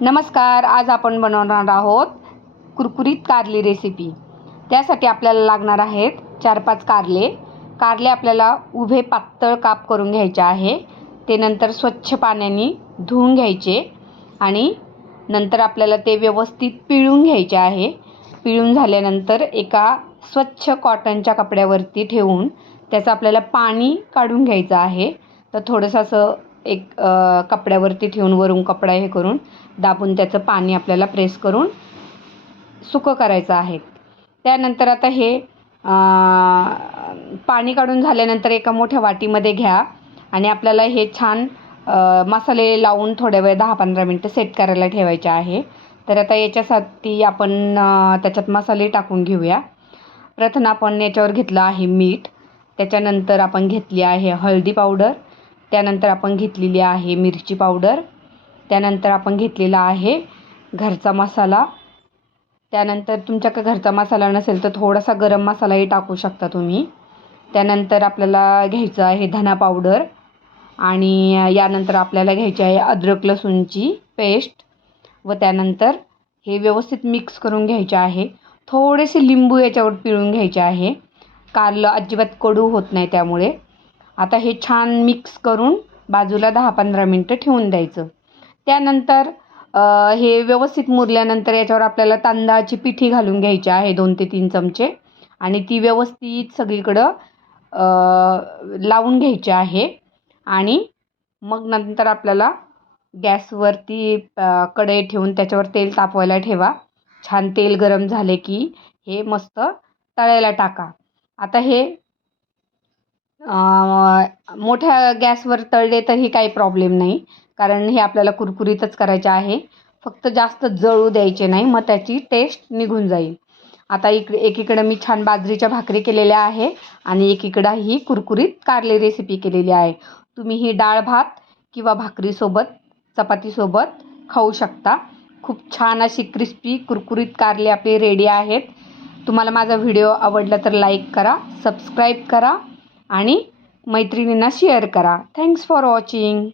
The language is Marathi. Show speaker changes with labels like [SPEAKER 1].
[SPEAKER 1] नमस्कार आज आपण बनवणार आहोत कुरकुरीत कारली रेसिपी त्यासाठी आपल्याला लागणार आहेत चार पाच कारले. कारले आपल्याला उभे पातळ काप करून घ्यायचे आहे. ते नंतर स्वच्छ पाण्याने धुवून घ्यायचे आणि नंतर आपल्याला ते व्यवस्थित पिळून घ्यायचे आहे. पिळून झाल्यानंतर एका स्वच्छ कॉटनच्या कपड्यावरती ठेवून त्याचं आपल्याला पाणी काढून घ्यायचं आहे. तर थोडंसं असं एक कपड्यावरती ठेवून वरून कपडा हे करून दाबून त्याचं पाणी आपल्याला प्रेस करून सुकं करायचं आहे. त्यानंतर आता हे पाणी काढून झाल्यानंतर एका मोठ्या वाटीमध्ये घ्या आणि आपल्याला हे छान मसाले लावून थोड्या वेळ दहा पंधरा मिनटं सेट करायला ठेवायचे आहे. तर आता याच्यासाठी आपण त्याच्यात मसाले टाकून घेऊया. प्रथम आपण याच्यावर घेतलं आहे मीठ. त्याच्यानंतर आपण घेतली आहे हळदी पावडर. त्यानंतर आपण घेतलेली आहे मिरची पावडर. त्यानंतर आपण घेतलेला आहे घरचा मसाला. त्यानंतर तुमच्याकडे घरचा मसाला नसेल तर थोडासा गरम मसालाही टाकू शकता तुम्ही. त्यानंतर आपल्याला घ्यायचं आहे धना पावडर. आणि यानंतर आपल्याला घ्यायची आहे अद्रक लसूणची पेस्ट. व त्यानंतर हे व्यवस्थित मिक्स करून घ्यायचे आहे. थोडेसे लिंबू याच्यावर पिळून घ्यायचे आहे. कारलं अजिबात कडू होत नाही त्यामुळे. आता हे छान मिक्स करून बाजूला दहा पंधरा मिनटं ठेवून द्यायचं. त्यानंतर हे व्यवस्थित मुरल्यानंतर याच्यावर आपल्याला तांदळाची पिठी घालून घ्यायची आहे दोन ते तीन चमचे. आणि ती व्यवस्थित सगळीकडं लावून घ्यायची आहे. आणि मग नंतर आपल्याला गॅसवरती कढई ठेवून त्याच्यावर तेल तापवायला ठेवा. छान तेल गरम झाले की हे मस्त तळायला टाका. आता हे मोठ्या गॅसवर तळले तरी काही प्रॉब्लेम नाही. कारण हे आपल्याला कुरकुरीतच करायचे आहे. फक्त जास्त जळू द्यायचे नाही. मग त्याची टेस्ट निघून जाईल. आता इकडे एकीकडं मी छान बाजरीच्या भाकरी केलेल्या आहे आणि एकीकडं ही कुरकुरीत कारली रेसिपी केलेली आहे. तुम्ही ही डाळ भात किंवा भाकरीसोबत चपातीसोबत खाऊ शकता. खूप छान अशी क्रिस्पी कुरकुरीत कारले आपली रेडी आहेत. तुम्हाला माझा व्हिडिओ आवडला तर लाईक करा सबस्क्राईब करा. आणि मैत्रिणींना शेअर करा थँक्स फॉर वॉचिंग